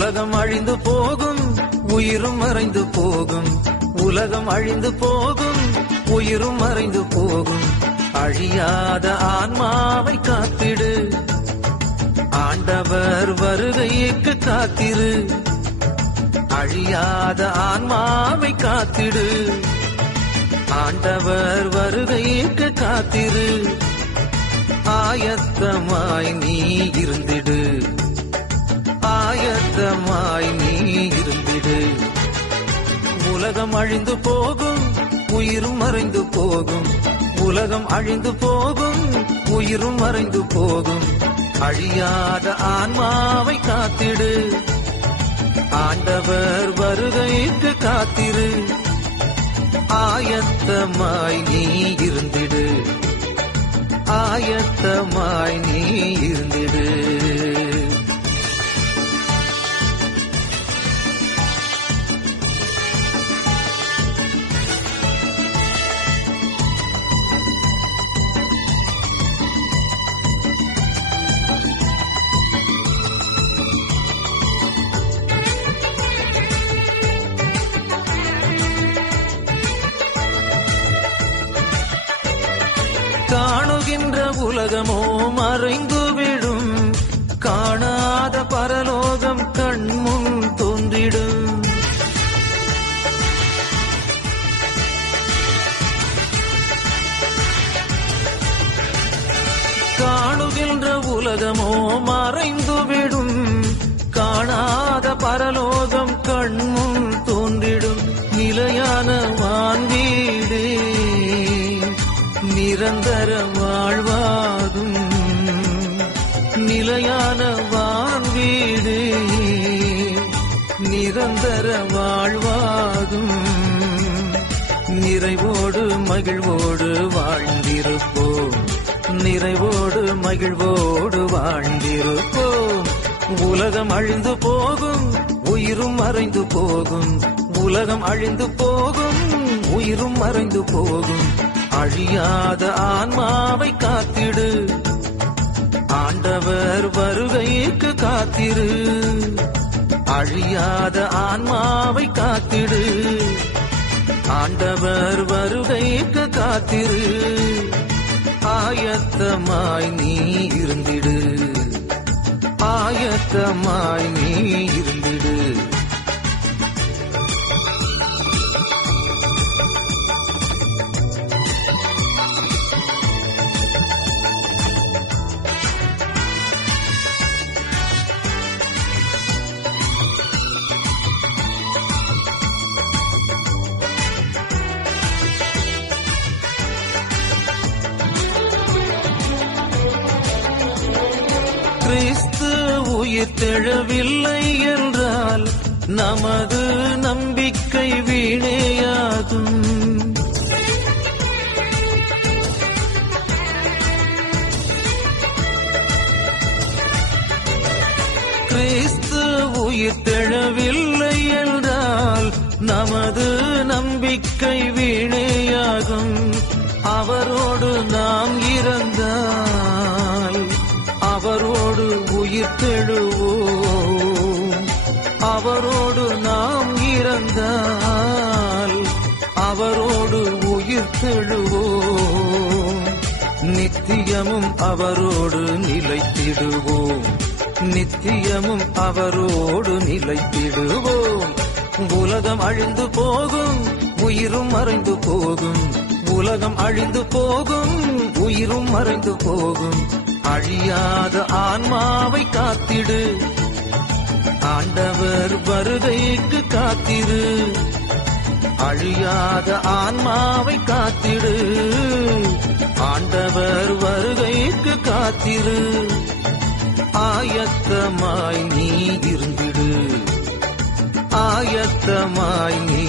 உலகம் அழிந்து போகும், உயிரும் மறைந்து போகும். உலகம் அழிந்து போகும், உயிரும் மறைந்து போகும். அழியாத ஆன்மாவை காத்திடு, ஆண்டவர் வருகைக்கு காத்திரு. அழியாத ஆன்மாவை காத்திடு, ஆண்டவர் வருகைக்கு காத்திரு. ஆயத்தமாய் நீ இருந்திடு, ஆயத்தமாய் நீ இருந்திடு. உலகம் அழிந்து போகும், உயிரும் மறைந்து போகும். உலகம் அழிந்து போகும், உயிரும் மறைந்து போகும். அழியாத ஆன்மாவை காத்திடு, ஆண்டவர் வருகைக்கு காத்திரு. ஆயத்தமாய் நீ இருந்திடு, ஆயத்தமாய் நீ இருந்திடு. காணுகின்ற உலகமோ மறைந்து விடும், காணாத பரலோகம் கண்முன் தோன்றிடும். காணுகின்ற உலகமோ மறைந்து விடும், காணாத பரலோகம் கண்முன் தோன்றிடும். நிலையான வான்வீடு நிரந்தர வாழ்வாகும், நிலையான வான்வீடு நிரந்தர வாழ்வாகும். நிறைவோடு மகிழ்வோடு வாழ்ந்திருப்போம், நிறைவோடு மகிழ்வோடு வாழ்ந்திருப்போம். உலகம் அழிந்து போகும், உயிரும் மறைந்து போகும். உலகம் அழிந்து போகும், உயிரும் மறைந்து போகும். அழியாத ஆன்மாவை காத்திடு, ஆண்டவர் வருகைக்கு காத்திரு. அழியாத ஆன்மாவை காத்திடு, ஆண்டவர் வருகைக்கு காத்திரு. ஆயத்தமாய் நீ இருந்திடு, ஆயத்தமாய் நீ இருந்திடு. கிறிஸ்து உயிர் தெழவில்லை என்றால் நமது நம்பிக்கை வீணேயாகும். கிறிஸ்து உயிர் தெழவில்லை என்றால் நமது நம்பிக்கை வீணேயாகும். அவரோடு நாம் இறந்தால் அவரோடு உயிர் தெழுவோம். அவரோடு நாம் இறந்தால் அவரோடு உயிர் தெழுவோம். நித்தியமும் அவரோடு நிலைத்திடுவோம், நித்தியமும் அவரோடு நிலைத்திடுவோம். உலகம் அழிந்து போகும், உயிரும் மறைந்து போகும். உலகம் அழிந்து போகும், உயிரும் மறைந்து போகும். அழியாத ஆன்மாவை காத்திடு, ஆண்டவர் வருகைக்கு காத்திரு. அழியாத ஆன்மாவை காத்திடு, ஆண்டவர் வருகைக்கு காத்திரு. ஆயத்தமாய் நீ இருந்திடு, ஆயத்தமாய் நீ